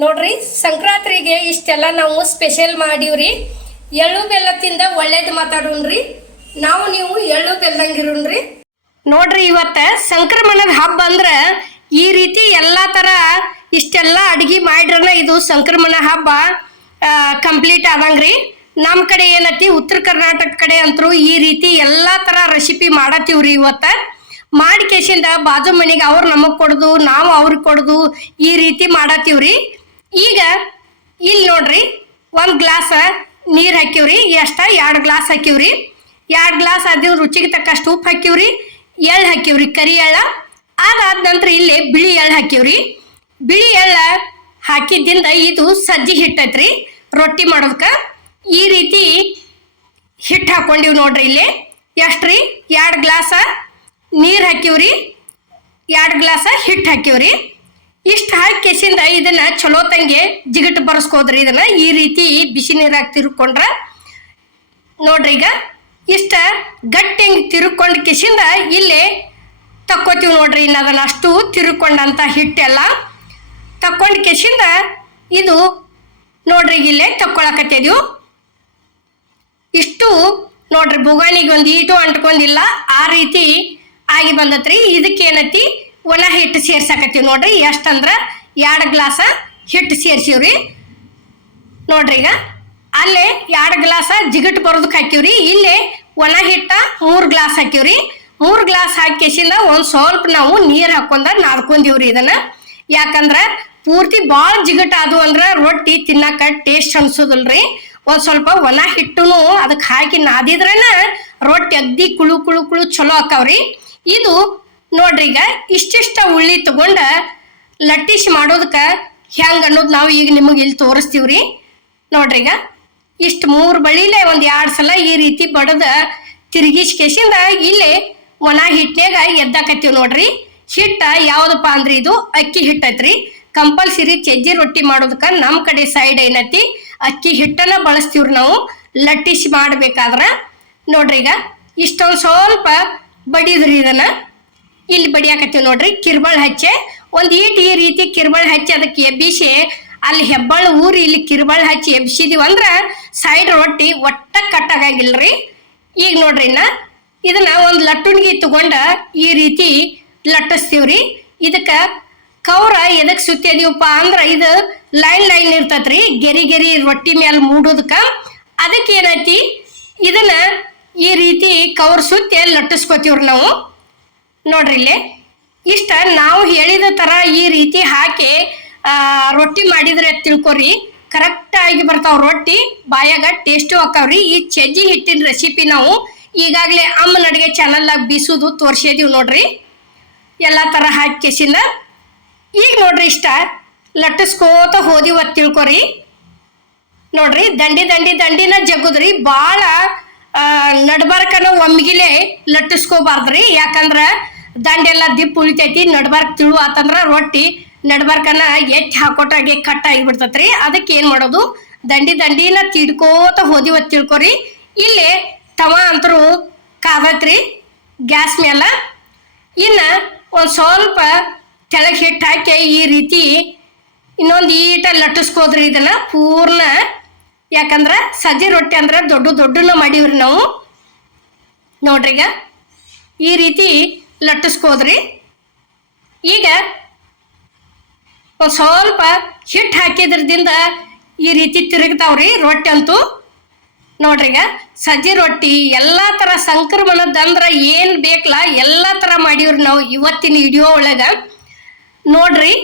ನೋಡ್ರಿ ಸಂಕ್ರಾಂತಿಗೆ ಇಷ್ಟೆಲ್ಲ ನಾವು ಸ್ಪೆಷಲ್ ಮಾಡೀವ್ರಿ. ಎಳ್ಳು ಬೆಲ್ಲ ತಿಂದ ಒಳ್ಳೇದು ಮಾತಾಡೋಣ್ರಿ. ನಾವು ನೀವು ಎಳ್ಳು ಬೆಲ್ಲಂಗಿರೋಣ್ರಿ. ನೋಡ್ರಿ, ಇವತ್ತ ಸಂಕ್ರಮಣದ ಹಬ್ಬ ಅಂದ್ರೆ ಈ ರೀತಿ ಎಲ್ಲಾ ತರ ಇಷ್ಟೆಲ್ಲ ಅಡಿಗೆ ಮಾಡ್ರನ ಇದು ಸಂಕ್ರಮಣ ಹಬ್ಬ ಕಂಪ್ಲೀಟ್ ಆದಂಗ್ರಿ. ನಮ್ಮ ಕಡೆ ಏನತಿ ಉತ್ತರ ಕರ್ನಾಟಕ ಕಡೆ ಅಂತರೂ ಈ ರೀತಿ ಎಲ್ಲಾ ತರ ರೆಸಿಪಿ ಮಾಡತ್ತೀವ್ರಿ ಇವತ್ತ. ಮಾಡಿ ಕೇಸಿಂದ ಬಾಜು ಮನೆಗೆ ಅವ್ರು ನಮಗ್ ಕೊಡುದು, ನಾವು ಅವ್ರಿಗೆ ಕೊಡುದು ಈ ರೀತಿ ಮಾಡತ್ತೀವ್ರಿ. ಈಗ ಇಲ್ಲಿ ನೋಡ್ರಿ, ಒಂದು ಗ್ಲಾಸ್ ನೀರು ಹಾಕಿವ್ರಿ ಎಷ್ಟ? ಎರಡು ಗ್ಲಾಸ್ ಹಾಕಿವ್ರಿ ಎರಡು ಗ್ಲಾಸ್ ಅದು ರುಚಿಗೆ ತಕ್ಕಷ್ಟು ಉಪ್ಪು ಹಾಕಿವ್ರಿ ಎಳ್ಳು ಹಾಕಿವ್ರಿ ಕರಿ ಎಳ್ಳ. ಅದಾದ ನಂತರ ಇಲ್ಲಿ ಬಿಳಿ ಎಳ್ಳು ಹಾಕಿವ್ರಿ ಬಿಳಿ ಎಳ್ಳ ಹಾಕಿದ್ದಿಂದ ಇದು ಸಜ್ಜಿ ಹಿಟ್ಟೈತ್ರಿ, ರೊಟ್ಟಿ ಮಾಡೋದಕ್ಕೆ ಈ ರೀತಿ ಹಿಟ್ಟು ಹಾಕೊಂಡಿವಿ ನೋಡ್ರಿ ಇಲ್ಲಿ. ಎಷ್ಟ್ರಿ? ಎರಡು ಗ್ಲಾಸ ನೀರು ಹಾಕಿವ್ರಿ ಎರಡು ಗ್ಲಾಸ ಹಿಟ್ಟು ಹಾಕಿವ್ರಿ ಇಷ್ಟು ಹಾಕಿ ಕೆಸಿಂದ ಇದನ್ನ ಚಲೋ ತಂಗೆ ಜಿಗಟ್ ಬರ್ಸ್ಕೋದ್ರಿ ಇದನ್ನ. ಈ ರೀತಿ ಬಿಸಿ ನೀರಾಗ ತಿರುಕೊಂಡ್ರ ನೋಡ್ರಿ ಈಗ ಇಷ್ಟ ಗಟ್ಟಿ ಹಿಂಗ್ ತಿರುಕೊಂಡ್ ಕೆಸಿಂದ ಇಲ್ಲಿ ತಕ್ಕೋತೀವಿ ನೋಡ್ರಿ ಇನ್ನು ಅದನ್ನ ಅಷ್ಟು ತಿರುಕೊಂಡಂತ ಹಿಟ್ಟೆಲ್ಲ. ತಕ್ಕೊಂಡ್ ಕೆಸಿಂದ ಇದು ನೋಡ್ರಿ ಇಲ್ಲೇ ತಕ್ಕೊಳಕತ್ತಿದ್ವು ಇಷ್ಟು ನೋಡ್ರಿ ಬುಗಾಣಿಗೆ ಒಂದು ಈಟು ಅಂಟ್ಕೊಂಡಿಲ್ಲ, ಆ ರೀತಿ ಆಗಿ ಬಂದತ್ರಿ. ಇದಕ್ಕೆ ಏನೈತಿ ಒಣ ಹಿಟ್ಟು ಸೇರ್ಸಾಕತ್ತೀವಿ ನೋಡ್ರಿ. ಎಷ್ಟಂದ್ರೆ? ಎರಡು ಗ್ಲಾಸ ಹಿಟ್ಟು ಸೇರ್ಸಿವ್ರಿ. ನೋಡ್ರಿ ಈಗ. ಅಲ್ಲೇ ಎರಡು ಗ್ಲಾಸ ಜಿಗಟ್ ಬರೋದಕ್ಕೆ ಹಾಕಿವ್ರಿ ಇಲ್ಲಿ ಒಣ ಹಿಟ್ಟ ಮೂರು ಗ್ಲಾಸ್ ಹಾಕಿವ್ರಿ ಮೂರು ಗ್ಲಾಸ್ ಹಾಕಿಸಿಂದ ಒಂದು ಸ್ವಲ್ಪ ನಾವು ನೀರು ಹಾಕೊಂಡ ನಾದ್ಕೊಂಡಿವ್ರಿ ಇದನ್ನ. ಯಾಕಂದ್ರೆ ಪೂರ್ತಿ ಭಾಳ ಜಿಗಟ್ ಆದು ಅಂದ್ರೆ ರೊಟ್ಟಿ ತಿನ್ನಕ ಟೇಸ್ಟ್ ಅನ್ಸೋದಿಲ್ರಿ. ಒಂದು ಸ್ವಲ್ಪ ಒಣ ಹಿಟ್ಟುನು ಅದಕ್ಕೆ ಹಾಕಿ ನಾದಿದ್ರೇನ ರೊಟ್ಟಿ ಅಗ್ದಿ ಕುಳು ಕುಳು ಕುಳು ಚಲೋ ಹಾಕಾವ್ರಿ ಇದು ನೋಡ್ರಿ ಈಗ ಇಷ್ಟಿಷ್ಟ ಉಳ್ಳಿ ತಗೊಂಡ ಲಟ್ಟಿಶ್ ಮಾಡೋದಕ್ಕ ಹೆಂಗೆ ಅನ್ನೋದು ನಾವು ಈಗ ನಿಮಗೆ ಇಲ್ಲಿ ತೋರಿಸ್ತೀವ್ರಿ. ನೋಡ್ರಿ ಈಗ ಇಷ್ಟು ಮೂರು ಬಳಿಲೆ ಒಂದ್ ಎರಡು ಸಲ ಈ ರೀತಿ ಬಡದ ತಿರುಗಿಸ್ ಇಲ್ಲಿ ಒಣ ಹಿಟ್ನ್ಯಾಗ ಎದ್ದಾಕತ್ತೀವಿ ನೋಡ್ರಿ. ಹಿಟ್ಟ ಯಾವ್ದಪ್ಪ ಅಂದ್ರೆ ಇದು? ಅಕ್ಕಿ ಹಿಟ್ಟೈತ್ರಿ ಕಂಪಲ್ಸರಿ ಚಜ್ಜಿ ರೊಟ್ಟಿ ಮಾಡೋದಕ್ಕ ನಮ್ಮ ಕಡೆ ಸೈಡ್ ಏನೈತಿ ಅಕ್ಕಿ ಹಿಟ್ಟನ್ನ ಬಳಸ್ತೀವ್ರಿ ನಾವು. ಲಟ್ಟಿಸಿ ಮಾಡ್ಬೇಕಾದ್ರ. ನೋಡ್ರಿ ಈಗ ಇಷ್ಟೊಂದು ಸ್ವಲ್ಪ ಬಡಿದ್ರಿ ಇದನ್ನ. ಇಲ್ಲಿ ಬಡಿಯಾಕತ್ತೀವಿ ನೋಡ್ರಿ, ಕಿರ್ಬಳ್ ಹಚ್ಚೆ. ಒಂದ್ ಈಟ್ ಈ ರೀತಿ ಕಿರ್ಬಳ್ ಹಚ್ಚಿ ಅದಕ್ಕೆ ಎಬ್ಬಿಸಿ, ಅಲ್ಲಿ ಹೆಬ್ಬಾಳು ಊರಿ ಇಲ್ಲಿ ಕಿರ್ಬಳ್ ಹಚ್ಚಿ ಎಬ್ಸಿದೀವಿ ಅಂದ್ರ ಸೈಡ್ ರೊಟ್ಟಿ ಒಟ್ಟ ಕಟ್ಟಾಗಿಲ್ರಿ ಈಗ ನೋಡ್ರಿ ಇನ್ನ, ಇದನ್ನ ಒಂದ್ ಲಟ್ಟುಣಿಗೆ ತಗೊಂಡ ಈ ರೀತಿ ಲಟ್ಟಿಸ್ತೀವ್ರಿ. ಇದಕ್ಕ ಕೌರ ಎದಕ್ ಸುತ್ತಿದೀವಪ್ಪ ಅಂದ್ರ ಇದು ಲೈನ್ ಲೈನ್ ಇರ್ತತ್ರಿ, ಗೆರಿ ಗೆರಿ ರೊಟ್ಟಿ ಮ್ಯಾಲ ಮೂಡೋದಕ್ಕ. ಅದಕ್ಕೆ ಏನೈತಿ ಇದನ್ನ ಈ ರೀತಿ ಕವರ್ ಸುತ್ತಿ ಲಟ್ಟಿಸ್ಕೊತೀವ್ರಿ ನಾವು. ನೋಡ್ರಿ ಇಲ್ಲಿ. ಇಷ್ಟ ನಾವು ಹೇಳಿದ ತರ ಈ ರೀತಿ ಹಾಕಿ ರೊಟ್ಟಿ ಮಾಡಿದ್ರೆ ತಿಳ್ಕೊರಿ. ಕರೆಕ್ಟ್ ಆಗಿ ಬರ್ತಾವ ರೊಟ್ಟಿ, ಬಾಯಾಗ ಟೇಸ್ಟು ಹಾಕಾವ್ರಿ. ಈ ಚಜ್ಜಿ ಹಿಟ್ಟಿನ ರೆಸಿಪಿ ನಾವು ಈಗಾಗಲೇ ಅಮ್ಮನ ಅಡುಗೆ ಚಾನಲ್ನಾಗ ಬೀಸುದು ತೋರ್ಸಿದೀವಿ ನೋಡ್ರಿ. ಎಲ್ಲ ತರ ಹಾಕಿ ಕೆಸಿಂದ. ಈಗ ನೋಡ್ರಿ ಇಷ್ಟ, ಲಟ್ಟಿಸ್ಕೋತ ಹೋದಿವ ತಿಳ್ಕೊರಿ. ನೋಡ್ರಿ, ದಂಡಿ ದಂಡಿ ದಂಡಿನ ಜಗ್ಗುದ್ರಿ. ಭಾಳ ನಡ್ಬಾರ್ಕನ ಒಮ್ಗಿಲೆ ಲಟ್ಟಿಸ್ಕೋಬಾರ್ದ್ರಿ. ಯಾಕಂದ್ರ ದಂಡೆಲ್ಲ ದಿಪ್ಪು ಉಳಿತೈತಿ, ನಡ್ಬಾರ್ಕ್ ತಿಳು ಆತಂದ್ರ ರೊಟ್ಟಿ ನಡ್ಬಾರ್ಕನ ಎತ್ತಿ ಹಾಕೊಟ್ರಾಗೆ ಕಟ್ ಆಗಿಬಿಡ್ತತ್ರಿ. ಅದಕ್ಕೆ ಏನ್ ಮಾಡೋದು? ದಂಡಿ ದಂಡಿನ ತಿಡ್ಕೋತ ಹೋದಿವ ತಿಳ್ಕೊರಿ. ಇಲ್ಲಿ ತವ ಅಂತರೂ ಕಾದತ್ರಿ ಗ್ಯಾಸ್ ಮೇಲೆ ಇನ್ನ ಒಂದು ಸ್ವಲ್ಪ ತೆಳಗ್ ಹಿಟ್ಟು ಹಾಕಿ ಈ ರೀತಿ ಇನ್ನೊಂದು ಈಟ ಲಟ್ಟಿಸ್ಕೋದ್ರಿ ಇದನ್ನ ಪೂರ್ಣ. ಯಾಕಂದ್ರ ಸಜ್ಜಿ ರೊಟ್ಟಿ ಅಂದ್ರೆ ದೊಡ್ಡ ದೊಡ್ಡನ ಮಾಡೀವ್ರಿ ನಾವು. ನೋಡ್ರಿ ಈಗ ಈ ರೀತಿ ಲಟ್ಟಿಸ್ಕೋದ್ರಿ. ಈಗ ಸ್ವಲ್ಪ ಹಿಟ್ಟು ಹಾಕಿದ್ರದಿಂದ ಈ ರೀತಿ ತಿರುಗ್ತಾವ್ರಿ ರೊಟ್ಟಿ ಅಂತೂ. ನೋಡ್ರಿ ಈಗ ಸಜ್ಜಿ ರೊಟ್ಟಿ ಎಲ್ಲಾ ತರ ಸಂಕ್ರಮಣದಂದ್ರೆ ಏನು ಬೇಕಲ್ಲ ಎಲ್ಲಾ ತರ ಮಾಡೀವ್ರಿ ನಾವು ಇವತ್ತಿನ ಇಡಿಯೋ ಒಳಗ. ನೋಡ್ರಿ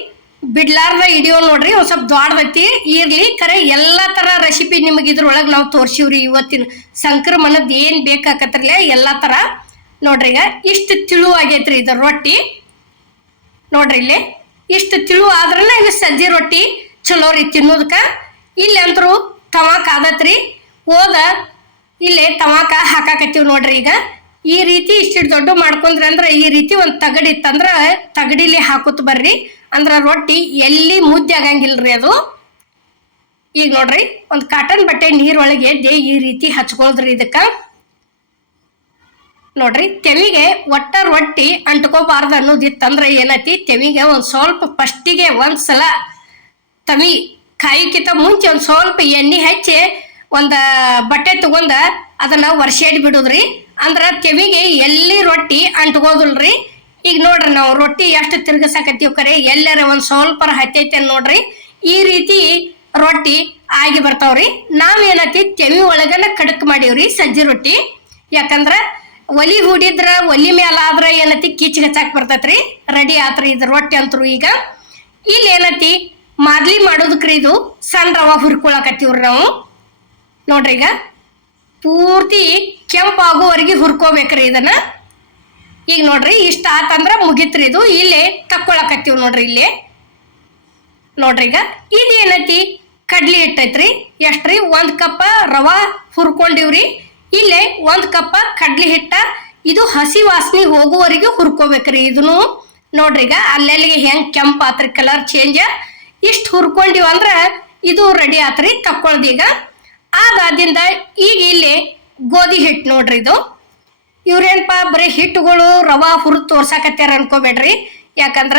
ಬಿಡ್ಲಾರ್ದ ಇಡಿಯೋ ನೋಡ್ರಿ ಒಂದು ಸ್ವಲ್ಪ ದೊಡ್ಡದೈತಿ ಇರಲಿ, ಕರೆ ಎಲ್ಲಾ ತರ ರೆಸಿಪಿ ನಿಮಗೆ ಇದ್ರೊಳಗೆ ನಾವು ತೋರ್ಸಿವ್ರಿ ಇವತ್ತಿನ ಸಂಕ್ರಮಣದ ಏನು ಬೇಕಾಕತ್ರಲ್ಲ ಎಲ್ಲಾ ತರ. ನೋಡ್ರಿ ಈಗ ಇಷ್ಟು ತಿಳು ಆಗೈತ್ರಿ ಇದು ರೊಟ್ಟಿ. ನೋಡ್ರಿ ಇಲ್ಲಿ ಇಷ್ಟು ತಿಳು ಆದ್ರನ ಇದು ಸಜ್ಜಿ ರೊಟ್ಟಿ ಚಲೋ ರೀ ತಿನ್ನೋದಕ್ಕೆ. ಇಲ್ಲಿ ಅಂತರೂ ತವಾಕ ಆದತ್ರಿ. ಹೋದ ಇಲ್ಲಿ ತವಾಕ ಹಾಕಾಕತ್ತೀವಿ ನೋಡ್ರಿ ಈಗ. ಈ ರೀತಿ ಇಷ್ಟಿಟ್ಟು ದೊಡ್ಡ ಮಾಡ್ಕೊಂಡ್ರಿ ಅಂದ್ರೆ ಈ ರೀತಿ ಒಂದು ತಗಡಿ ಇತ್ತಂದ್ರೆ ತಗಡಿಲಿ ಹಾಕುತ್ತ ಬರ್ರಿ. ಅಂದ್ರೆ ರೊಟ್ಟಿ ಎಲ್ಲಿ ಮುದ್ದೆ ಆಗಂಗಿಲ್ರಿ ಅದು. ಈಗ ನೋಡ್ರಿ ಒಂದು ಕಾಟನ್ ಬಟ್ಟೆ ನೀರೊಳಗೆ ದೇ ಈ ರೀತಿ ಹಚ್ಕೊಳ್ದ್ರಿ ಇದಕ್ಕ. ನೋಡ್ರಿ, ತೆವಿಗೆ ಒಟ್ಟ ರೊಟ್ಟಿ ಅಂಟ್ಕೋಬಾರ್ದು ಅನ್ನೋದಿತ್ತಂದ್ರೆ ಏನೈತಿ? ತೆವಿಗೆ ಒಂದ್ ಸ್ವಲ್ಪ ಫಸ್ಟಿಗೆ ಒಂದ್ಸಲ ತವಿ ಕಾಯಕ್ಕಿಂತ ಮುಂಚೆ ಒಂದು ಸ್ವಲ್ಪ ಎಣ್ಣೆ ಹಚ್ಚಿ ಒಂದು ಬಟ್ಟೆ ತಗೊಂಡ ಅದನ್ನ ವರ್ಷೇಡಿ ಬಿಡುದ್ರಿ. ಅಂದ್ರ ತೆವಿಗೆ ಎಲ್ಲಿ ರೊಟ್ಟಿ ಅಂಟ್ಕೋದಿಲ್ರಿ ಈಗ ನೋಡ್ರಿ ನಾವು ರೊಟ್ಟಿ ಎಷ್ಟು ತಿರ್ಗಸಾಕತ್ತೀವಿ ಕರೆ? ಎಲ್ಲರ ಒಂದ್ ಸ್ವಲ್ಪ ಹತ್ತೈತೆ ನೋಡ್ರಿ. ಈ ರೀತಿ ರೊಟ್ಟಿ ಆಗಿ ಬರ್ತಾವ್ರಿ. ನಾವೇನತಿ? ತೆವಿ ಒಳಗನ ಕಡಕ್ ಮಾಡೀವ್ರಿ ಸಜ್ಜಿ ರೊಟ್ಟಿ. ಯಾಕಂದ್ರ ಒಲಿ ಹೂಡಿದ್ರ, ಒಲಿ ಮ್ಯಾಲ ಆದ್ರ ಏನತಿ ಕಿಚ್ಚ ಹಚ್ಚಾಕ್ ಬರ್ತೈತ್ರಿ? ರೆಡಿ ಆತ್ರಿ ಇದು, ರೊಟ್ಟಿ ಅಂತರು ಈಗ. ಇಲ್ಲಿ ಏನತಿ? ಮಾದ್ಲಿ ಮಾಡೋದಕ್ರಿ ಇದು ಸಣ್ಣ ರವ ಹುರ್ಕೊಳಕತ್ತೀವ್ರಿ ನಾವು. ನೋಡ್ರಿ ಈಗ. ಪೂರ್ತಿ ಕೆಂಪಾಗುವವರೆಗೆ ಹುರ್ಕೋಬೇಕ್ರಿ ಇದನ್ನ. ಈಗ ನೋಡ್ರಿ, ಇಷ್ಟ ಆತಂದ್ರ ಮುಗಿತ್ರಿ ಇದು. ಇಲ್ಲಿ ತಕ್ಕೊಳಕತ್ತೀವಿ ನೋಡ್ರಿ ಇಲ್ಲಿ. ನೋಡ್ರಿ ಈಗ. ಇದೇನತಿ? ಕಡ್ಲಿ ಹಿಟ್ಟೈತ್ರಿ. ಎಷ್ಟ್ರಿ? ಒಂದ್ ಕಪ್ಪ ರವಾ ಹುರ್ಕೊಂಡಿವ್ರಿ. ಇಲ್ಲೇ ಒಂದ್ ಕಪ್ಪ ಕಡ್ಲಿ ಹಿಟ್ಟ, ಇದು ಹಸಿ ವಾಸನೆ ಹೋಗುವವರೆಗೆ ಹುರ್ಕೋಬೇಕ್ರಿ. ಇದನ್ನು ನೋಡ್ರಿ ಈಗ ಅಲ್ಲೆಲ್ಲಿಗೆ ಹೆಂಗ್ ಕೆಂಪು ಆತ್ರಿ, ಕಲರ್ ಚೇಂಜ್ ಇಷ್ಟು ಹುರ್ಕೊಂಡಿವ ಅಂದ್ರೆ ಇದು ರೆಡಿ ಆತ್ರಿ, ತಕ್ಕೊಳ್ದು ಈಗ. ಆಗಾದಿಂದ ಈಗ ಇಲ್ಲಿ ಗೋಧಿ ಹಿಟ್ಟು ನೋಡ್ರಿ ಇದು. ಇವ್ರೇನ್ಪ, ಬರೀ ಹಿಟ್ಟುಗಳು ರವಾ ಹುರಿದು ತೋರ್ಸಾಕತ್ಯಾರ ಅನ್ಕೋಬೇಡ್ರಿ. ಯಾಕಂದ್ರ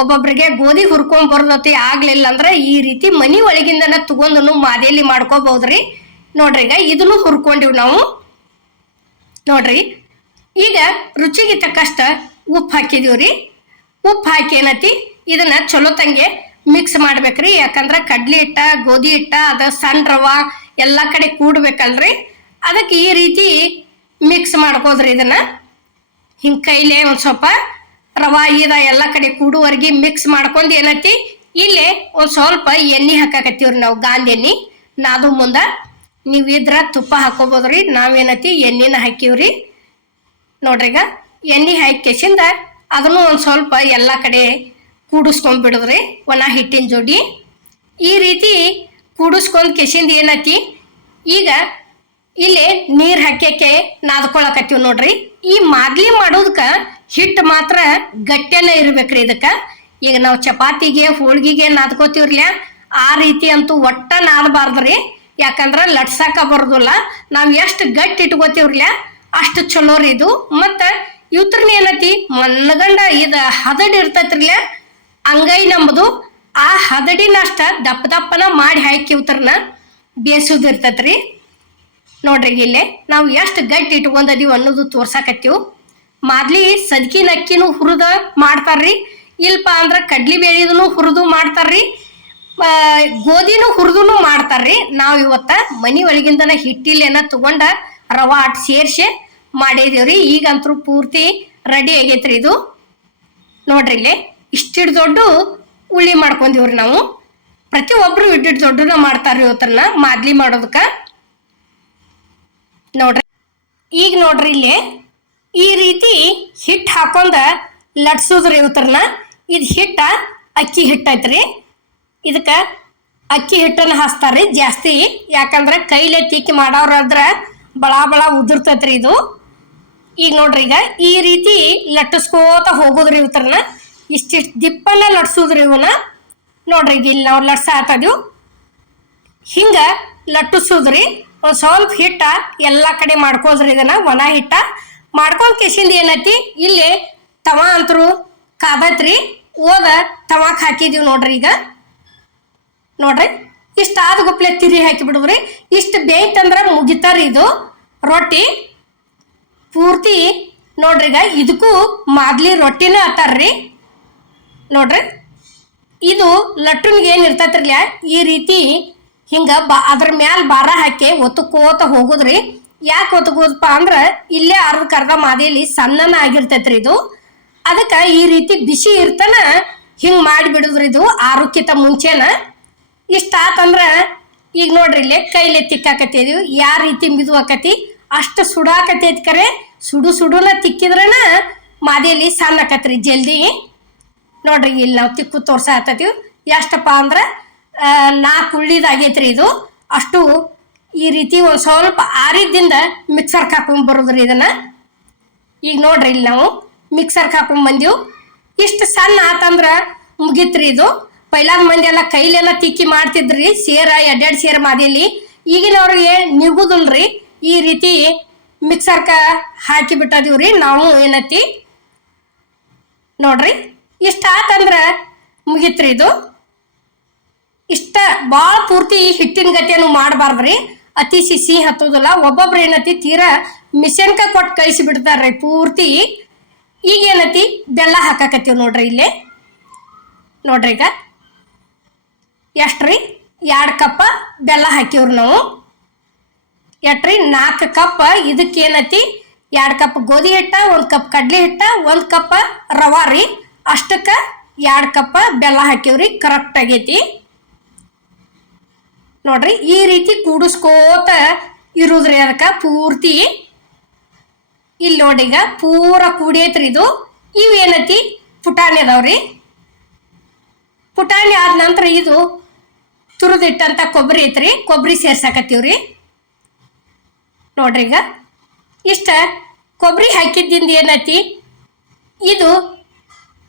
ಒಬ್ಬೊಬ್ರಿಗೆ ಗೋಧಿ ಹುರ್ಕೊಂಡ್ ಬರೋದತಿ ಆಗ್ಲಿಲ್ಲ ಅಂದ್ರೆ ಈ ರೀತಿ ಮನಿ ಒಳಗಿಂದನ ತಗೊಂಡು ಮಾದೇಲಿ ಮಾಡ್ಕೋಬಹುದ್ರಿ. ನೋಡ್ರಿ ಈಗ ಇದನ್ನು ಹುರ್ಕೊಂಡಿವಿ ನಾವು. ನೋಡ್ರಿ, ಈಗ ರುಚಿಗೆ ತಕ್ಕಷ್ಟ ಉಪ್ಪು ಹಾಕಿದೀವ್ರಿ ಉಪ್ಪು ಹಾಕಿ ಏನತಿ ಇದನ್ನ ಚಲೋ ತಂಗೆ ಮಿಕ್ಸ್ ಮಾಡ್ಬೇಕ್ರಿ. ಯಾಕಂದ್ರ ಕಡ್ಲಿ ಹಿಟ್ಟ, ಗೋಧಿ ಹಿಟ್ಟ, ಅದ ಸಣ್ಣ ರವ ಎಲ್ಲ ಕಡೆ ಕೂಡ್ಬೇಕಲ್ರಿ. ಅದಕ್ಕೆ ಈ ರೀತಿ ಮಿಕ್ಸ್ ಮಾಡ್ಕೋದ್ರಿ ಇದನ್ನ. ಹಿಂಗ್ ಕೈಲೇ ಒಂದ್ ಸ್ವಲ್ಪ ರವಾ, ಇದ ಎಲ್ಲ ಕಡೆ ಕೂಡುವರೆಗೆ ಮಿಕ್ಸ್ ಮಾಡ್ಕೊಂಡು ಏನತಿ ಇಲ್ಲೇ ಒಂದ್ ಸ್ವಲ್ಪ ಎಣ್ಣೆ ಹಾಕಾಕತ್ತೀವ್ರಿ ನಾವು, ಗಾಂಧಿ ಎಣ್ಣೆ. ನಾದು ಮುಂದ ನೀವ್ ಇದ್ರ ತುಪ್ಪ ಹಾಕೋಬೋದ್ರಿ, ನಾವೇನತಿ ಎಣ್ಣೆನ ಹಾಕಿವ್ರಿ. ನೋಡ್ರಿಗ ಎಣ್ಣೆ ಹಾಕಿ ಕೆಸಿಂದ ಅದನ್ನು ಒಂದು ಸ್ವಲ್ಪ ಎಲ್ಲ ಕಡೆ ಕೂಡಿಸ್ಕೊಂಡ್ ಬಿಡುದ್ರಿ, ಒಣ ಹಿಟ್ಟಿನ ಜೋಡಿ. ಈ ರೀತಿ ಕೂಡಿಸ್ಕೊಂಡು ಕೆಸಿಂದ ಏನತಿ, ಈಗ ಇಲ್ಲಿ ನೀರು ಹಾಕ್ಯಕ್ಕೆ ನಾದ್ಕೊಳಕತ್ತೀವಿ ನೋಡ್ರಿ. ಈ ಮಾದ್ಲಿ ಮಾಡೋದಕ್ಕೆ ಹಿಟ್ಟು ಮಾತ್ರ ಗಟ್ಟೆನ ಇರ್ಬೇಕ್ರಿ ಇದಕ್ಕೆ. ಈಗ ನಾವು ಚಪಾತಿಗೆ ಹೋಳ್ಗಿಗೆ ನಾದ್ಕೋತೀವ್ರಲ್ಯ, ಆ ರೀತಿ ಅಂತೂ ಒಟ್ಟ ನಾದಬಾರ್ದ್ರಿ. ಯಾಕಂದ್ರ ಲಟ್ಸಾಕ ಬರೋದಿಲ್ಲ. ನಾವು ಎಷ್ಟು ಗಟ್ಟಿ ಇಟ್ಕೋತೀವ್ರಲ್ಲ ಅಷ್ಟು ಚಲೋ ರೀ ಇದು. ಮತ್ತು ಇವತ್ರನ ಏನತಿ ಮನ್ನಗಂಡ ಇದ ಹದಡಿ ಇರ್ತೈತ್ರಿಲ್ಲ ಅಂಗೈ ನಂಬುದು ಆ ಹದಡಿನಷ್ಟ ದಪ್ಪ ದಪ್ಪನ ಮಾಡಿ ಹಾಕಿ ಇವತ್ರನ ಬೇಯಿಸೋದು ನೋಡ್ರಿ ಇಲ್ಲಿ, ನಾವು ಎಷ್ಟು ಗಟ್ಟಿ ಇಟ್ಕೊಂಡದೀವಿ ಅನ್ನೋದು ತೋರ್ಸಾಕತ್ತೀವಿ. ಮಾದ್ಲಿ ಸದ್ಕಿನ ಅಕ್ಕಿನೂ ಹುರಿದ ಮಾಡ್ತಾರ್ರಿ, ಇಲ್ಪ ಅಂದ್ರೆ ಕಡ್ಲಿ ಬೇಳಿದನು ಹುರಿದು ಮಾಡ್ತಾರ್ರಿ ಗೋಧಿನೂ ಹುರಿದು ಮಾಡ್ತಾರ್ರಿ. ನಾವು ಇವತ್ತ ಮನಿ ಒಳಗಿಂದನ ಹಿಟ್ಟಿಲೇನ ತಗೊಂಡ ರವಾ ಅಟ್ ಸೇರ್ಸಿ ಮಾಡಿದೀವ್ರಿ. ಈಗಂತೂ ಪೂರ್ತಿ ರೆಡಿ ಆಗೈತ್ರಿ ಇದು. ನೋಡ್ರಿ ಇಲ್ಲಿ ಇಷ್ಟಿಡ್ ದೊಡ್ಡ ಉಳ್ಳಿ ಮಾಡ್ಕೊಂಡಿವ್ರಿ ನಾವು. ಪ್ರತಿ ಒಬ್ರು ಇಡ್ಡಿಡ್ ದೊಡ್ಡನ ಮಾಡ್ತಾರ್ರಿ ಇವತ್ತನ್ನ ಮಾದ್ಲಿ ಮಾಡೋದಕ್ಕ. ನೋಡ್ರಿ. ಈಗ ನೋಡ್ರಿ ಇಲ್ಲಿ ಈ ರೀತಿ ಹಿಟ್ಟು ಹಾಕೊಂಡ ಲಟ್ಸೋದ್ರಿ ಇವತ್ತನ್ನ. ಇದು ಹಿಟ್ಟ ಅಕ್ಕಿ ಹಿಟ್ಟು ಐತ್ರಿ. ಇದಕ್ಕ ಅಕ್ಕಿ ಹಿಟ್ಟನ್ನ ಹಾಸ್ತಾರ್ರಿ ಜಾಸ್ತಿ. ಯಾಕಂದ್ರೆ ಕೈಲೆ ತಿಕ್ಕಿ ಮಾಡೋರಾದ್ರ ಬಳ ಬಳ ಉದುರ್ತೈತ್ರಿ ಇದು. ಈಗ ನೋಡ್ರಿ ಈಗ ಈ ರೀತಿ ಲಟ್ಟಿಸ್ಕೋತ ಹೋಗೋದ್ರಿ ಇವತ್ತರನ್ನ ಇಷ್ಟಿಷ್ಟು ದಿಪ್ಪನ್ನ ಲಟ್ಸೋದ್ರಿ ಇವನ್ನ ನೋಡ್ರಿ ಈಗ ಇಲ್ಲಿ ನಾವು ಲಟ್ಸ ಹಾಕದೀವಿ ಹಿಂಗ ಲಟ್ಟಿಸೋದ್ರಿ. ಒಂದು ಸ್ವಲ್ಪ ಹಿಟ್ಟ ಎಲ್ಲ ಕಡೆ ಮಾಡ್ಕೋದ್ರಿ ಇದನ್ನ, ಒಣ ಹಿಟ್ಟ. ಮಾಡ್ಕೊಂಡ್ ಕೆಸಿಂದ ಏನೈತಿ? ಇಲ್ಲಿ ತವ ಅಂತರು ಕಾದತ್ರಿ. ಓದ ತವಾಕ್ ಹಾಕಿದೀವಿ ನೋಡ್ರಿ ಈಗ. ನೋಡ್ರಿ ಇಷ್ಟ ಆದ ಗುಪ್ಲೆ ತಿರಿ ಹಾಕಿ ಬಿಡುವ್ರಿ. ಇಷ್ಟ ಬೇಯ್ತಂದ್ರ ಮುಗಿತಾರಿ ಇದು. ರೊಟ್ಟಿ ಪೂರ್ತಿ, ನೋಡ್ರಿ ಈಗ ಇದಕ್ಕೂ ಮಾದ್ಲಿ ರೊಟ್ಟಿನೇ ಹತ್ತಾರ್ರಿ ನೋಡ್ರಿ, ಇದು ಲಟ್ಟುನಿಗೆ ಏನು ಇರ್ತೈತ್ರಲ್ಲ, ಈ ರೀತಿ ಹಿಂಗ ಬಾ ಅದ್ರ ಮ್ಯಾಲ ಬಾರ ಹಾಕಿ ಒತ್ತಕೋತ ಹೋಗುದ್ರಿ. ಯಾಕೆ ಒತ್ತಕೋದಪ್ಪ ಅಂದ್ರೆ, ಇಲ್ಲೇ ಅರ್ಧ ಕರ್ದ ಮಾದಿಯಲ್ಲಿ ಸಣ್ಣನ ಆಗಿರ್ತೈತ್ರಿ ಇದು. ಅದಕ್ಕ ಈ ರೀತಿ ಬಿಸಿ ಇರ್ತನ ಹಿಂಗೆ ಮಾಡಿ ಬಿಡುದ್ರಿ ಇದು ಆರೋಗ್ಯಕ್ಕಿಂತ ಮುಂಚೆನ. ಇಷ್ಟ ಆತಂದ್ರೆ ಈಗ ನೋಡ್ರಿ ಇಲ್ಲೇ ಕೈಲಿ ತಿಕ್ಕಾಕತ್ತಿದೀವಿ ಯಾವ ರೀತಿ ಮಿದು ಹಾಕತಿ ಅಷ್ಟು ಸುಡಾಕತ್ತೈತಿ ಕರೆ. ಸುಡು ಸುಡುನ ತಿಕ್ಕಿದ್ರನ ಮಾದಿಯಲ್ಲಿ ಸಣ್ಣ ಆಕತ್ರಿ ಜಲ್ದಿ. ನೋಡ್ರಿ ಇಲ್ಲಿ ನಾವು ತಿಕ್ಕು ತೋರ್ಸ ಹತ್ತತೀವಿ ಎಷ್ಟಪ್ಪ ಅಂದ್ರೆ ನಾಲ್ಕು ಉಳ್ಳಿದಾಗೈತ್ರಿ ಇದು. ಅಷ್ಟು ಈ ರೀತಿ ಒಂದು ಸ್ವಲ್ಪ ಆರಿದ್ದಿಂದ ಮಿಕ್ಸರ್ಗೆ ಕಾಕೊಂಡ್ ಬರೋದ್ರಿ ಇದನ್ನ. ಈಗ ನೋಡ್ರಿ ಇಲ್ಲಿ ನಾವು ಮಿಕ್ಸರ್ಗೆ ಕಾಕೊಂಡ್ ಬಂದೀವಿ. ಇಷ್ಟು ಸಣ್ಣ ಆತಂದ್ರ ಮುಗಿತ್ರಿ ಇದು. ಪೈಲಾದ ಮಂದಿ ಎಲ್ಲ ಕೈಲೆಲ್ಲ ತಿಕ್ಕಿ ಮಾಡ್ತಿದ್ರಿ, ಸೇರ ಎರಡೆರಡು ಸೇರ ಮಾದಿಲಿ. ಈಗಿನವ್ರಿಗೆ ನಿಗುದಿಲ್ರಿ? ಈ ರೀತಿ ಮಿಕ್ಸರ್ಕ ಹಾಕಿ ಬಿಟ್ಟದಿವ್ರಿ, ನಾವು ಏನತಿ? ನೋಡ್ರಿ, ಇಷ್ಟ ಆತಂದ್ರ ಮುಗಿತ್ರಿ ಇದು. ಭಾಳ ಪೂರ್ತಿ ಹಿಟ್ಟಿನ ಗತಿಯನ್ನು ಮಾಡಬಾರ್ದ್ರಿ. ಅತಿ ಸಿಹಿ ಹತ್ತೋದಿಲ್ಲ. ಒಬ್ಬೊಬ್ರು ಏನತಿ, ತೀರಾ ಮಿಷನ್ಕ ಕೊಟ್ಟು ಕಳಿಸಿ ಬಿಡ್ತಾರ್ರಿ ಪೂರ್ತಿ. ಈಗ ಏನತಿ ಬೆಲ್ಲ ಹಾಕಾಕತ್ತೀವಿ ನೋಡ್ರಿ ಇಲ್ಲಿ. ನೋಡ್ರಿ ಈಗ. ಎಷ್ಟ್ರಿ? ಎರಡು ಕಪ್ಪ ಬೆಲ್ಲ ಹಾಕಿವ್ರಿ ನಾವು. ಎಷ್ಟ್ರಿ? ನಾಲ್ಕು ಕಪ್ ಇದಕ್ಕೆ ಏನತಿ? ಎರಡು ಕಪ್ ಗೋಧಿ ಹಿಟ್ಟ, ಒಂದು ಕಪ್ ಕಡ್ಲೆ ಹಿಟ್ಟ, ಒಂದು ಕಪ್ ರವಾ ರೀ. ಅಷ್ಟಕ್ಕೆ ಎರಡು ಕಪ್ ಬೆಲ್ಲ ಹಾಕಿವ್ರಿ ಕರೆಕ್ಟ್ ಆಗೈತಿ. ನೋಡ್ರಿ, ಈ ರೀತಿ ಕೂಡಿಸ್ಕೋತ ಇರುದ್ರಿ ಅದಕ್ಕೆ ಪೂರ್ತಿ. ಇಲ್ಲಿ ನೋಡೀಗ ಪೂರ ಕೂಡೈತ್ರಿ ಇದು. ಇವೇನತಿ ಪುಟಾಣಿ ಅದಾವ್ರಿ. ಪುಟಾಣಿ ಆದ ನಂತರ ಇದು ತುರಿದಿಟ್ಟಂತ ಕೊಬ್ಬರಿ ಐತ್ರಿ ಕೊಬ್ಬರಿ ಸೇರ್ಸಾಕತ್ತೀವ್ರಿ. ನೋಡ್ರಿ ಈಗ, ಇಷ್ಟ ಕೊಬ್ಬರಿ ಹಾಕಿದ್ದಿಂದ ಏನೈತಿ? ಇದು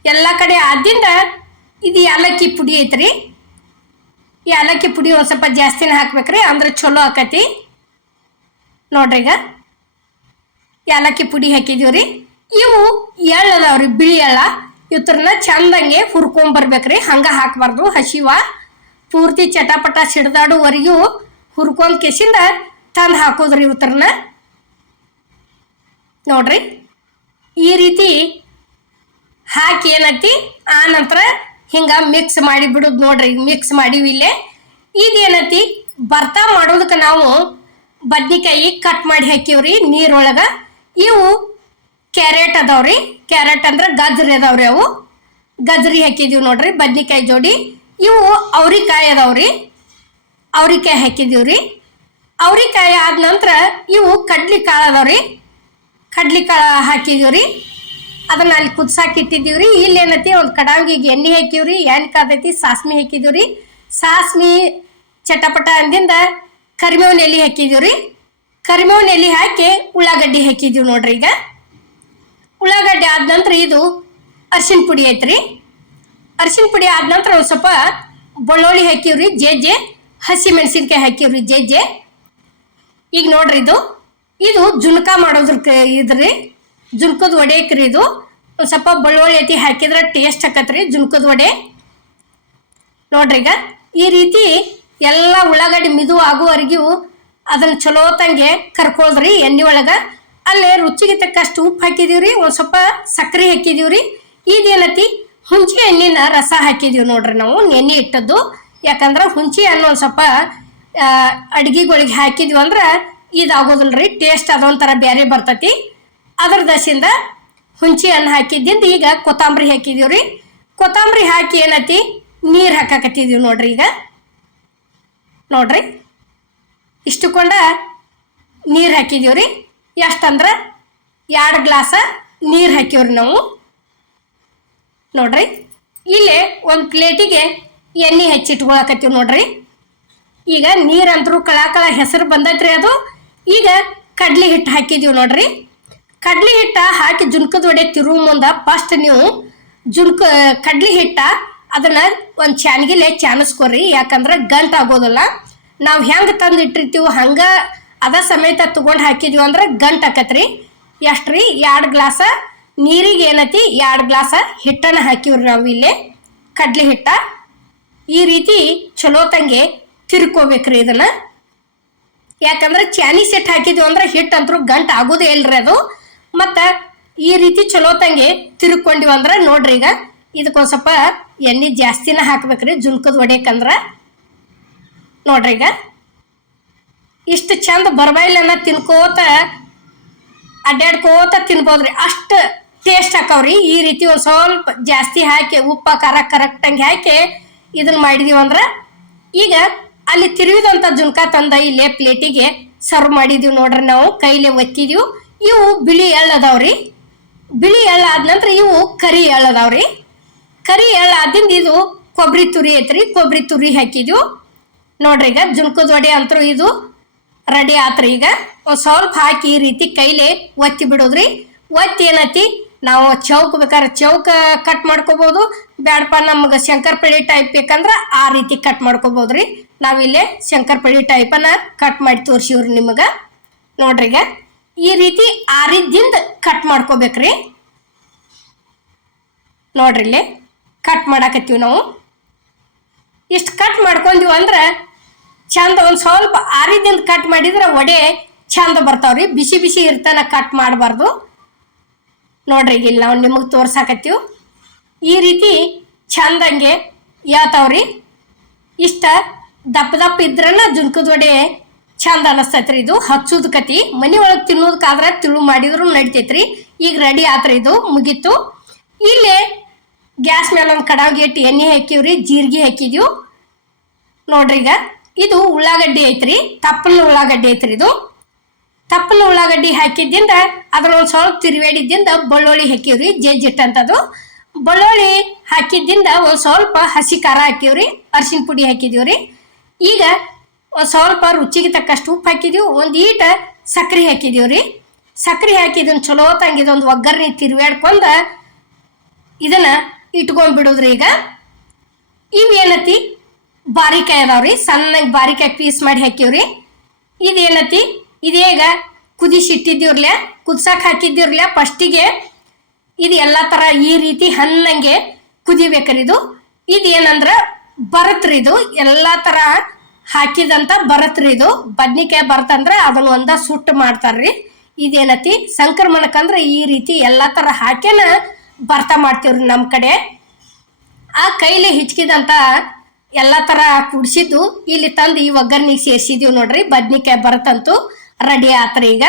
ಎಲ್ಲ ಕಡೆ ಆದಿಂದ ಇದು ಏಲಕ್ಕಿ ಪುಡಿ ಐತ್ರಿ. ಏಲಕ್ಕಿ ಪುಡಿ ಒಂದು ಸ್ವಲ್ಪ ಜಾಸ್ತಿನೇ ಹಾಕ್ಬೇಕ್ರಿ, ಅಂದ್ರೆ ಚಲೋ ಆಕತಿ. ನೋಡ್ರಿ ಈಗ ಏಲಕ್ಕಿ ಪುಡಿ ಹಾಕಿದೀವ್ರಿ ಇವು ಎಳ್ಳು ಬಿಳಿ ಎಳ್ಳ. ಇವ್ರನ್ನ ಚಂದಂಗೆ ಹುರ್ಕೊಂಬರ್ಬೇಕ್ರಿ ಹಂಗೆ ಹಾಕಬಾರ್ದು, ಹಸಿವ. ಪೂರ್ತಿ ಚಟಪಟ ಸಿಡ್ದಾಡುವರೆಗೂ ಹುರ್ಕೊಂಡ್ ಕೆಸಿಂದ ತಂದು ಹಾಕೋದ್ರಿ ಉತ್ತರನ ನೋಡ್ರಿ, ಈ ರೀತಿ ಹಾಕಿ ಏನೈತಿ ಆ ನಂತರ ಹಿಂಗ ಮಿಕ್ಸ್ ಮಾಡಿ ಬಿಡುದು ನೋಡ್ರಿ ಮಿಕ್ಸ್ ಮಾಡಿವಿ ಇಲ್ಲೇ. ಇದೇನತ್ತಿ? ಬರ್ತಾ ಮಾಡೋದಕ್ಕೆ ನಾವು ಬದ್ನಿಕಾಯಿ ಕಟ್ ಮಾಡಿ ಹಾಕಿವ್ರಿ ನೀರೊಳಗ. ಇವು ಕ್ಯಾರೆಟ್ ಅದಾವ್ರಿ. ಕ್ಯಾರೆಟ್ ಅಂದ್ರೆ ಗಜ್ರಿ ಅದಾವ್ರಿ ಅವು. ಗಜ್ರಿ ಹಾಕಿದೀವಿ ನೋಡ್ರಿ ಬದ್ನಿಕಾಯಿ ಜೋಡಿ. ಇವು ಅವ್ರಿಕಾಯಿ ಅದಾವ್ರಿ. ಅವ್ರಿಕಾಯಿ ಹಾಕಿದೀವ್ರಿ ಅವ್ರಿಕಾಯಿ ಆದ ನಂತರ ಇವು ಕಡ್ಲಿ ಕಾಳು ಅದಾವ್ರಿ. ಕಡ್ಲಿ ಕಾಳು ಹಾಕಿದೀವ್ರಿ ಅದನ್ನ ಅಲ್ಲಿ ಕುದ್ಸಾಕ್ ಇಟ್ಟಿದ್ದೀವ್ರಿ. ಇಲ್ಲಿ ಏನೈತಿ, ಒಂದು ಕಡಾಂಗಿಗೆ ಎಣ್ಣೆ ಹಾಕಿವ್ರಿ ಎಣ್ಣೆ ಕಾದೈತಿ ಸಾಸ್ಮಿ ಹಾಕಿದೀವ್ರಿ ಸಾಸ್ಮಿ ಚಟಪಟ ಅಂದಿಂದ ಕರಿಬೇವಿನ ಎಲೆ ಹಾಕಿದೀವ್ರಿ ಕರಿಬೇವಿನ ಎಲೆ ಹಾಕಿ ಉಳ್ಳಾಗಡ್ಡಿ ಹಾಕಿದೀವಿ ನೋಡ್ರಿ ಈಗ. ಉಳ್ಳಾಗಡ್ಡಿ ಆದ ನಂತರ ಇದು ಅರ್ಶಿನ ಪುಡಿ ಐತ್ರಿ. ಅರ್ಶಿಣ ಪುಡಿ ಆದ ನಂತರ ಒಂದು ಸ್ವಲ್ಪ ಬೆಳ್ಳುಳ್ಳಿ ಹಾಕಿವ್ರಿ ಜೆಜ್ಜೆ ಹಸಿ ಮೆಣಸಿನ್ಕಾಯಿ ಹಾಕಿವ್ರಿ ಜೆಜ್ಜೆ ಈಗ ನೋಡ್ರಿ ಇದು. ಇದು ಜುನ್ಕ ಮಾಡೋದ್ರ ಇದ್ರಿ. ಜುನ್ಕದ ವಡೆಕ್ರಿ ಇದು. ಒಂದು ಸ್ವಲ್ಪ ಬೆಳ್ಳುಳ್ಳಿ ಐತಿ, ಹಾಕಿದ್ರೆ ಟೇಸ್ಟ್ ಹಾಕತ್ರಿ ಜುನ್ಕದ ವಡೆ. ನೋಡ್ರಿ ಈಗ. ಈ ರೀತಿ ಎಲ್ಲ ಉಳ್ಳಾಗಡ್ಡಿ ಮಿದು ಆಗುವವರೆಗೂ ಅದನ್ನ ಚಲೋ ತಂಗೆ ಕರ್ಕೊಳ್ದ್ರಿ ಎಣ್ಣೆ ಒಳಗ. ಅಲ್ಲೇ ರುಚಿಗೆ ತಕ್ಕಷ್ಟು ಉಪ್ಪು ಹಾಕಿದೀವ್ರಿ, ಒಂದು ಸ್ವಲ್ಪ ಸಕ್ಕರೆ ಹಾಕಿದೀವ್ರಿ. ಇದೇನತಿ? ಹುಂಚಿ ಹಣ್ಣಿನ ರಸ ಹಾಕಿದೀವಿ ನೋಡ್ರಿ ನಾವು ನೆನೆ ಇಟ್ಟದ್ದು. ಯಾಕಂದ್ರೆ ಹುಂಚಿ ಹಣ್ಣು ಒಂದು ಸ್ವಲ್ಪ ಅಡ್ಗಿಗಳಿಗೆ ಹಾಕಿದ್ವಿ ಅಂದ್ರೆ ಇದಾಗೋದಿಲ್ರಿ ಟೇಸ್ಟ್ ಅದೊಂಥರ ಬೇರೆ ಬರ್ತೈತಿ. ಅದ್ರ ದಶಿಂದ ಹುಂಚಿ ಹಣ್ಣು ಹಾಕಿದ್ದಿಂದ, ಈಗ ಕೊತ್ತಂಬರಿ ಹಾಕಿದೀವ್ರಿ ಕೊತ್ತಂಬರಿ ಹಾಕಿ ಏನತಿ, ನೀರು ಹಾಕಾಕತ್ತಿದೀವಿ ನೋಡ್ರಿ ಈಗ. ನೋಡ್ರಿ ಇಷ್ಟುಕೊಂಡ ನೀರು ಹಾಕಿದೀವ್ರಿ ಎಷ್ಟಂದ್ರೆ, ಎರಡು ಗ್ಲಾಸ ನೀರು ಹಾಕಿವ್ರಿ ನಾವು. ನೋಡ್ರಿ? ಇಲ್ಲಿ ಒಂದು ಪ್ಲೇಟಿಗೆ ಎಣ್ಣೆ ಹೆಚ್ಚಿಟ್ಕೊಳಕತ್ತೀವಿ ನೋಡ್ರಿ. ಈಗ ನೀರಂತರೂ ಕಳಕಳ ಹೆಸರು ಬಂದೈತ್ರಿ ಅದು. ಈಗ ಕಡ್ಲಿ ಹಿಟ್ಟು ಹಾಕಿದೀವಿ ನೋಡ್ರಿ. ಕಡ್ಲಿ ಹಿಟ್ಟ ಹಾಕಿ ಜುನ್ಕದ ಒಡೆ ತಿರುವ ಮುಂದೆ ಫಸ್ಟ್ ನೀವು ಜುನ್ಕ, ಕಡ್ಲಿ ಹಿಟ್ಟ ಅದನ್ನ ಒಂದು ಚಾನ್ಗಿಲೆ ಚಾನಸ್ಕೊರಿ. ಯಾಕಂದ್ರೆ ಗಂಟು ಆಗೋದಿಲ್ಲ. ನಾವು ಹೆಂಗೆ ತಂದು ಇಟ್ಟಿರ್ತೀವಿ ಹಂಗ ಅದ ಸಮೇತ ತಗೊಂಡು ಹಾಕಿದೀವಿ ಅಂದ್ರೆ ಗಂಟ್ ಆಕತ್ರಿ. ರೀ ಎರಡು ಗ್ಲಾಸ ನೀರಿಗೆ ಏನತಿ? ಎರಡು ಗ್ಲಾಸ ಹಿಟ್ಟನ್ನು ಹಾಕಿವ್ರಿ ನಾವು ಇಲ್ಲಿ. ಕಡ್ಲೆ ಹಿಟ್ಟ. ಈ ರೀತಿ ಚಲೋ ತಂಗೆ ತಿರ್ಕೋಬೇಕ್ರಿ ಇದನ್ನು. ಯಾಕಂದ್ರೆ ಚಾನಿ ಸೆಟ್ ಹಾಕಿದ್ವಿ ಅಂದ್ರೆ ಹಿಟ್ಟು ಅಂತರೂ ಗಂಟು ಆಗೋದೇ ಇಲ್ರಿ ಅದು. ಮತ್ತು ಈ ರೀತಿ ಚಲೋ ತಂಗೆ ತಿರ್ಕೊಂಡಿವಿ ಅಂದ್ರೆ ನೋಡ್ರಿ ಈಗ ಇದಕ್ಕೊಂದು ಸ್ವಲ್ಪ ಎಣ್ಣೆ ಜಾಸ್ತಿನ ಹಾಕ್ಬೇಕ್ರಿ ಜುಲ್ಕದ ಹೊಡ್ಯಕಂದ್ರ ನೋಡ್ರಿ ಈಗ. ಇಷ್ಟು ಚಂದ ಬರಬೈಲನ್ನ ತಿನ್ಕೋತ ಅಡ್ಡಾಡ್ಕೋತ ತಿನ್ಬೋದ್ರಿ. ಅಷ್ಟು ಟೇಸ್ಟ್ ಹಾಕವ್ರಿ. ಈ ರೀತಿ ಒಂದು ಸ್ವಲ್ಪ ಜಾಸ್ತಿ ಹಾಕಿ, ಉಪ್ಪ, ಖಾರ ಕರೆಕ್ಟಂಗೆ ಹಾಕಿ ಇದನ್ನ ಮಾಡಿದೀವಿ ಅಂದ್ರೆ ಈಗ ಅಲ್ಲಿ ತಿರುವಿದಂಥ ಜುನ್ಕ ತಂದ ಇಲ್ಲೇ ಪ್ಲೇಟಿಗೆ ಸರ್ವ್ ಮಾಡಿದೀವಿ ನೋಡ್ರಿ ನಾವು. ಕೈಲೇ ಒತ್ತಿದೀವಿ. ಇವು ಬಿಳಿ ಎಳ್ಳು ಅದಾವ್ರಿ. ಬಿಳಿ ಎಳ್ಳು ಆದ ನಂತರ ಇವು ಕರಿ ಎಳ್ಳು ಅದಾವ್ರಿ. ಕರಿ ಎಳ್ಳು ಆದಿಂದ ಇದು ಕೊಬ್ಬರಿ ತುರಿ ಐತ್ರಿ. ಕೊಬ್ಬರಿ ತುರಿ ಹಾಕಿದ್ವು. ನೋಡ್ರಿ ಈಗ ಜುನ್ಕದ ವಡೆ ಅಂತರು ಇದು ರೆಡಿ ಆತ್ರಿ ಈಗ. ಒಂದು ಸ್ವಲ್ಪ ಹಾಕಿ ಈ ರೀತಿ ಕೈಲೇ ಒತ್ತಿ ಬಿಡೋದ್ರಿ. ಒತ್ತಿ ಏನೈತಿ ನಾವು ಚೌಕ್ ಬೇಕಾದ್ರೆ ಚೌಕ ಕಟ್ ಮಾಡ್ಕೋಬಹುದು ಬ್ಯಾಡಪ್ಪ ನಮ್ಗೆ ಶಂಕರ್ಪಳ್ಳಿ ಟೈಪ್ ಬೇಕಂದ್ರೆ ಆ ರೀತಿ ಕಟ್ ಮಾಡ್ಕೋಬಹುದ್ರಿ ನಾವಿಲ್ಲಿ ಶಂಕರ್ಪಳ್ಳಿ ಟೈಪನ್ನು ಕಟ್ ಮಾಡಿ ತೋರಿಸಿವ್ರಿ ನಿಮಗೆ. ನೋಡ್ರಿಗ ಈ ರೀತಿ ಆರಿದ್ದಿಂದ ಕಟ್ ಮಾಡ್ಕೋಬೇಕ್ರಿ. ನೋಡ್ರಿ ಇಲ್ಲಿ ಕಟ್ ಮಾಡಾಕತ್ತೀವಿ ನಾವು. ಇಷ್ಟು ಕಟ್ ಮಾಡ್ಕೊಂಡೀವಿ ಅಂದ್ರೆ ಚಂದ ಒಂದು ಸ್ವಲ್ಪ ಆರಿದಿಂದ ಕಟ್ ಮಾಡಿದ್ರೆ ವಡೆ ಚಂದ ಬರ್ತಾವ್ರಿ. ಬಿಸಿ ಬಿಸಿ ಇರ್ತಾನ ಕಟ್ ಮಾಡಬಾರ್ದು. ನೋಡ್ರಿ ಈಗ ಇಲ್ಲಿ ನಾವು ನಿಮಗೆ ತೋರ್ಸಾಕತ್ತೀವಿ. ಈ ರೀತಿ ಚಂದಂಗೆ ಯಾತಾವ್ರಿ ಇಷ್ಟ ದಪ್ಪ ದಪ್ಪ ಇದ್ರನ ಜುನ್ಕದ ವಡೆ ಚಂದ ಅನಸ್ತೈತ್ರಿ ಇದು. ಹಚ್ಚುದ ಕತಿ, ಮನಿ ಒಳಗೆ ತಿನ್ನೋದಕ್ಕಾದ್ರೆ ತಿಳು ಮಾಡಿದ್ರು ನಡಿತೈತ್ರಿ. ಈಗ ರೆಡಿ ಆತ್ರಿ ಇದು, ಮುಗೀತು. ಇಲ್ಲಿ ಗ್ಯಾಸ್ ಮೇಲೆ ಒಂದು ಕಡಾವಿಗೆ ಇಟ್ಟು ಎಣ್ಣೆ ಹಾಕಿವ್ರಿ, ಜೀರಿಗೆ ಹಾಕಿದ್ವು. ನೋಡ್ರಿ ಈಗ, ಇದು ಉಳ್ಳಾಗಡ್ಡಿ ಐತ್ರಿ ತಪ್ಪಲ ಉಳ್ಳಾಗಡ್ಡಿ ಐತ್ರಿ ಇದು. ತಪ್ಪಲ ಉಳ್ಳಾಗಡ್ಡಿ ಹಾಕಿದ್ದಿಂದ ಅದ್ರೊಳಗೆ ಸ್ವಲ್ಪ ತಿರುವೇಡಿದ್ದಿಂದ ಬೆಳ್ಳುಳ್ಳಿ ಹಾಕಿವ್ರಿ ಜಜ್ಜಿಟ್ ಅಂತದು. ಬೆಳ್ಳುಳ್ಳಿ ಹಾಕಿದ್ದಿಂದ ಒಂದು ಸ್ವಲ್ಪ ಹಸಿ ಖಾರ ಹಾಕಿವ್ರಿ, ಅರ್ಶಿನ ಪುಡಿ ಹಾಕಿದೀವ್ರಿ. ಈಗ ಒಂದು ಸ್ವಲ್ಪ ರುಚಿಗೆ ತಕ್ಕಷ್ಟು ಉಪ್ಪು ಹಾಕಿದೀವಿ, ಒಂದು ಈಟ ಸಕ್ರೆ ಹಾಕಿದೀವ್ರಿ. ಸಕ್ರೆ ಹಾಕಿದನ್ನು ಚಲೋ ತಂಗಿದೊಂದು ಒಗ್ಗರಣೆ ತಿರುವಾಡ್ಕೊಂಡ ಇದನ್ನ ಇಟ್ಕೊಂಡ್ಬಿಡೋದ್ರಿ ಈಗ. ಇವೇನತಿ ಬಾರಿಕಾಯಿ ಅದಾವ್ರಿ, ಸಣ್ಣಗೆ ಬಾರಿಕಾಯಿ ಪೀಸ್ ಮಾಡಿ ಹಾಕಿವ್ರಿ. ಇದೇನತಿ ಇದೀಗ ಕುದಿಸಿ ಇಟ್ಟಿದ್ದೀವ್ರಲ್ಲ ಕುದ್ಸಕ್ ಹಾಕಿದ್ದೀವ್ರಲ್ಲ ಫಸ್ಟಿಗೆ ಇದು ಎಲ್ಲ ಥರ ಈ ರೀತಿ ಹನ್ನಂಗೆ ಕುದಿಬೇಕ್ರಿ ಇದು. ಇದೇನಂದ್ರ ಬರತ್ರಿ ಇದು. ಎಲ್ಲ ಥರ ಹಾಕಿದಂತ ಬರತ್ರಿ ಇದು. ಬದ್ನಿಕಾಯಿ ಬರತಂದ್ರ ಅದನ್ನ ಒಂದ ಸುಟ್ಟು ಮಾಡ್ತಾರ್ರಿ. ಇದೇನತಿ? ಸಂಕ್ರಮಣಕ್ಕಂದ್ರ ಈ ರೀತಿ ಎಲ್ಲ ಥರ ಹಾಕೇನ ಬರ್ತಾ ಮಾಡ್ತೀವ್ರಿ ನಮ್ಮ ಕಡೆ. ಆ ಕೈಲಿ ಹಿಚ್ಕಿದಂತ ಎಲ್ಲ ತರ ಕುಡ್ಸಿದ್ದು ಇಲ್ಲಿ ತಂದು ಈ ಒಗ್ಗರ್ನಿಗೆ ಸೇರ್ಸಿದೀವಿ ನೋಡ್ರಿ. ಬದ್ನಿಕಾಯಿ ಬರ್ತಂತು ರೆಡಿ ಆತ್ರಿ ಈಗ.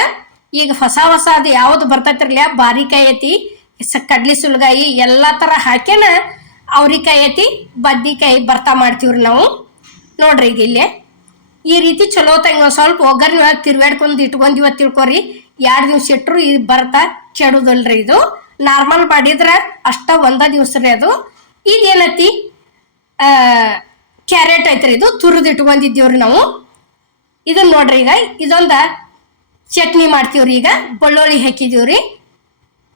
ಈಗ ಹೊಸ ಹೊಸ ಅದು ಯಾವ್ದು ಬರ್ತೈತಿರ್ಲಿ ಬಾರಿಕಾಯಿ ಐತಿ ಕಡ್ಲಿ ಸುಲ್ಗಾಯಿ, ಎಲ್ಲ ತರ ಹಾಕ್ಯನ ಅವ್ರಿಕಾಯಿ ಐತಿ, ಬದ್ನಿಕಾಯಿ ಬರ್ತಾ ಮಾಡ್ತೀವ್ರಿ ನಾವು. ನೋಡ್ರಿ ಈಗ ಇಲ್ಲಿ. ಈ ರೀತಿ ಚಲೋ ತಂಗ ಸ್ವಲ್ಪ ಒಗ್ಗರ್ನಿ ಒಳಗೆ ಇಟ್ಕೊಂಡ್ ಇವತ್ತು ತಿಳ್ಕೊರಿ. ಎರಡು ದಿವ್ಸ ಇಟ್ಟರು ಇದು ಬರ್ತಾ ಕೆಡುದಲ್ರಿ ಇದು. ನಾರ್ಮಲ್ ಮಾಡಿದ್ರೆ ಅಷ್ಟ ಒಂದ ದಿವ್ಸ ರೀ ಅದು ಇದೇನತಿ ಆ, ಕ್ಯಾರೆಟ್ ಐತ್ರಿ ಇದು ತುರಿದು ಇಟ್ಕೊಂಡಿದ್ದೀವ್ರಿ ನಾವು. ಇದನ್ನ ನೋಡ್ರಿ ಈಗ, ಇದೊಂದ ಚಟ್ನಿ ಮಾಡ್ತೀವ್ರಿ ಈಗ, ಬೆಳ್ಳುಳ್ಳಿ ಹಾಕಿದೀವ್ರಿ.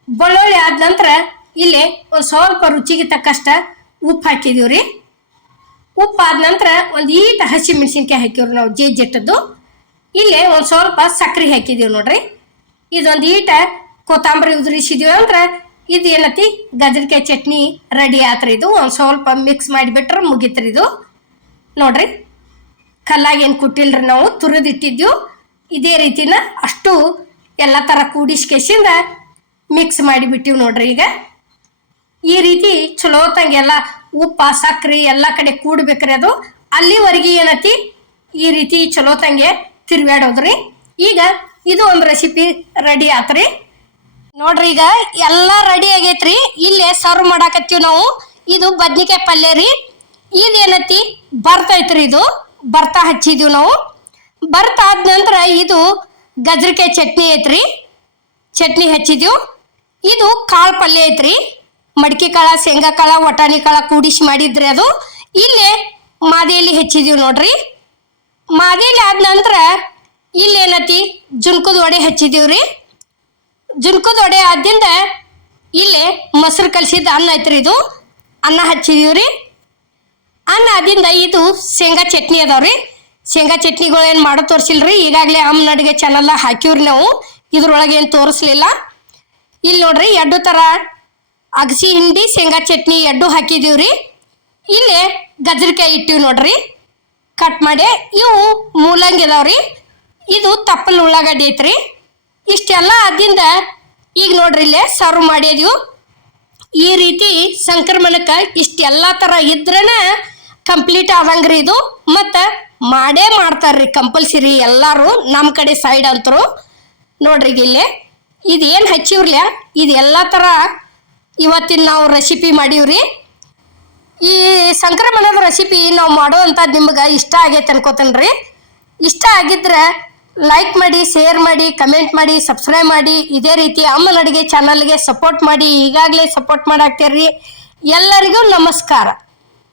ಬೆಳ್ಳುಳ್ಳಿ ಆದ ನಂತರ ಇಲ್ಲಿ ಒಂದು ಸ್ವಲ್ಪ ರುಚಿಗೆ ತಕ್ಕಷ್ಟ ಉಪ್ಪು ಹಾಕಿದೀವ್ರಿ. ಉಪ್ಪು ಆದ ನಂತರ ಒಂದು ಈಟ ಹಸಿ ಮೆಣಸಿನ್ಕಾಯಿ ಹಾಕಿವ್ರಿ ನಾವು ಜೇಜೆಟ್ಟದ್ದು ಇಲ್ಲಿ ಒಂದು ಸ್ವಲ್ಪ ಸಕ್ಕರೆ ಹಾಕಿದೀವಿ ನೋಡ್ರಿ. ಇದೊಂದು ಈಟ ಕೊತ್ತಂಬರಿ ಉದುರಿಸಿದೀವಿ ಅಂದ್ರೆ ಇದು ಏನತಿ, ಗಜರಿಕಾಯಿ ಚಟ್ನಿ ರೆಡಿ ಆತ್ರಿ ಇದು. ಒಂದು ಸ್ವಲ್ಪ ಮಿಕ್ಸ್ ಮಾಡಿಬಿಟ್ರೆ ಮುಗೀತ್ರಿ ಇದು. ನೋಡ್ರಿ. ಕಲ್ಲಾಗ ಏನು ಕುಟ್ಟಿಲ್ರಿ ನಾವು ತುರಿದಿಟ್ಟಿದ್ದೆವು ಇದೇ ರೀತಿನ ಅಷ್ಟು ಎಲ್ಲ ಥರ ಕೂಡಿಸ್ಕೇಸಿಂದ ಮಿಕ್ಸ್ ಮಾಡಿಬಿಟ್ಟಿವಿ ನೋಡ್ರಿ ಈಗ. ಈ ರೀತಿ ಚಲೋ ತಂಗೆಲ್ಲ ಉಪ್ಪು ಸಕ್ಕರೆ ಎಲ್ಲ ಕಡೆ ಕೂಡ್ಬೇಕ್ರಿ ಅದು. ಅಲ್ಲಿವರೆಗೆ ಏನತಿ? ಈ ರೀತಿ ಚಲೋ ತಂಗೆ ತಿರ್ಗಾಡೋದ್ರಿ ಈಗ ಇದು ಒಂದು ರೆಸಿಪಿ ರೆಡಿ ಆತ್ರಿ. ನೋಡ್ರಿ ಈಗ ಎಲ್ಲ ರೆಡಿ ಆಗೈತ್ರಿ. ಇಲ್ಲೇ ಸರ್ವ್ ಮಾಡಾಕತ್ತೀವಿ ನಾವು. ಇದು ಬದ್ನಿಕಾಯಿ ಪಲ್ಯ ರೀ. ಇದೇನತಿ? ಬರ್ತೈತ್ರಿ ಇದು. ಬರ್ತಾ ಹಚ್ಚಿದೀವಿ ನಾವು. ಬರ್ತ ಆದ ನಂತರ ಇದು ಗಜ್ರಿಕೆ ಚಟ್ನಿ ಐತ್ರಿ. ಚಟ್ನಿ ಹಚ್ಚಿದೀವಿ. ಇದು ಕಾಳು ಪಲ್ಯ ಐತ್ರಿ. ಮಡಿಕೆ ಕಾಳ, ಶೇಂಗಾ ಕಾಳ, ವಟಾಣಿ ಕಾಳ ಕೂಡಿಸಿ ಮಾಡಿದ್ರಿ ಅದು. ಇಲ್ಲೇ ಮಾದೆಯಲ್ಲಿ ಹೆಚ್ಚಿದೀವಿ ನೋಡ್ರಿ. ಮಾದೇಲಿ ಆದ ನಂತರ ಇಲ್ಲೇನತಿ? ಜುನ್ಕದ ವಡೆ ಹಚ್ಚಿದೀವ್ರಿ ಜುನ್ಕದ ವಡೆ ಆದ್ದಿಂದ ಇಲ್ಲಿ ಮೊಸರು ಕಲಸಿದ ಅನ್ನ ಐತ್ರಿ ಇದು. ಅನ್ನ ಹಚ್ಚಿದೀವ್ರಿ ಅನ್ನ ಆದಿಂದ ಇದು ಶೇಂಗಾ ಚಟ್ನಿ ಅದಾವ್ರಿ ಶೇಂಗಾ ಚಟ್ನಿಗಳು ಏನು ಮಾಡೋ ತೋರಿಸಿಲ್ರಿ. ಈಗಾಗಲೇ ಅಮ್ಮ ನಡಿಗೆ ಚೆನ್ನಲ್ಲ ಹಾಕಿವ್ರಿ ನಾವು. ಇದ್ರೊಳಗೆ ಏನು ತೋರಿಸ್ಲಿಲ್ಲ. ಇಲ್ಲಿ ನೋಡ್ರಿ ಎರಡು ಥರ ಅಗಸಿ ಹಿಂಡಿ, ಶೇಂಗಾ ಚಟ್ನಿ ಎರಡು ಹಾಕಿದೀವ್ರಿ ಇಲ್ಲಿ ಗಜರಿಕಾಯಿ ಇಟ್ಟಿವಿ ನೋಡ್ರಿ. ಕಟ್ ಮಾಡಿ. ಇವು ಮೂಲಂಗಿ ಅದಾವ್ರಿ ಇದು ತಪ್ಪಲ್ ಉಳ್ಳಾಗಡ್ಡಿ ಐತ್ರಿ. ಇಷ್ಟೆಲ್ಲ ಆದಿಂದ ಈಗ ನೋಡ್ರಿ ಇಲ್ಲೇ ಸರ್ವ್ ಮಾಡಿದೀವಿ. ಈ ರೀತಿ ಸಂಕ್ರಮಣಕ್ಕೆ ಇಷ್ಟೆಲ್ಲ ಥರ ಇದ್ರನ ಕಂಪ್ಲೀಟ್ ಆದಂಗ್ರಿ ಇದು. ಮತ್ತು ಮಾಡೇ ಮಾಡ್ತಾರ್ರಿ ಕಂಪಲ್ಸರಿ ಎಲ್ಲರೂ ನಮ್ಮ ಕಡೆ ಸೈಡ್ ಅಂತರು. ನೋಡ್ರಿ ಇಲ್ಲಿ. ಇದೇನು ಹಚ್ಚಿವ್ರಲ್ಲ ಇದು ಎಲ್ಲ ಥರ ಇವತ್ತಿನ ನಾವು ರೆಸಿಪಿ ಮಾಡೀವ್ರಿ. ಈ ಸಂಕ್ರಮಣದ ರೆಸಿಪಿ ನಾವು ಮಾಡೋ ಅಂಥದ್ದು ನಿಮ್ಗೆ ಇಷ್ಟ ಆಗೈತೆ ರೀ ಇಷ್ಟ ಆಗಿದ್ರೆ ಲೈಕ್ ಮಾಡಿ ಶೇರ್ ಮಾಡಿ ಕಮೆಂಟ್ ಮಾಡಿ ಸಬ್ಸ್ಕ್ರೈಬ್ ಮಾಡಿ. ಇದೇ ರೀತಿ ಅಮ್ಮನ ಅಡುಗೆ ಚಾನಲ್ಗೆ ಸಪೋರ್ಟ್ ಮಾಡಿ. ಈಗಾಗಲೇ ಸಪೋರ್ಟ್ ಮಾಡಾಕ್ತೀರಿ ಎಲ್ಲರಿಗೂ ನಮಸ್ಕಾರ.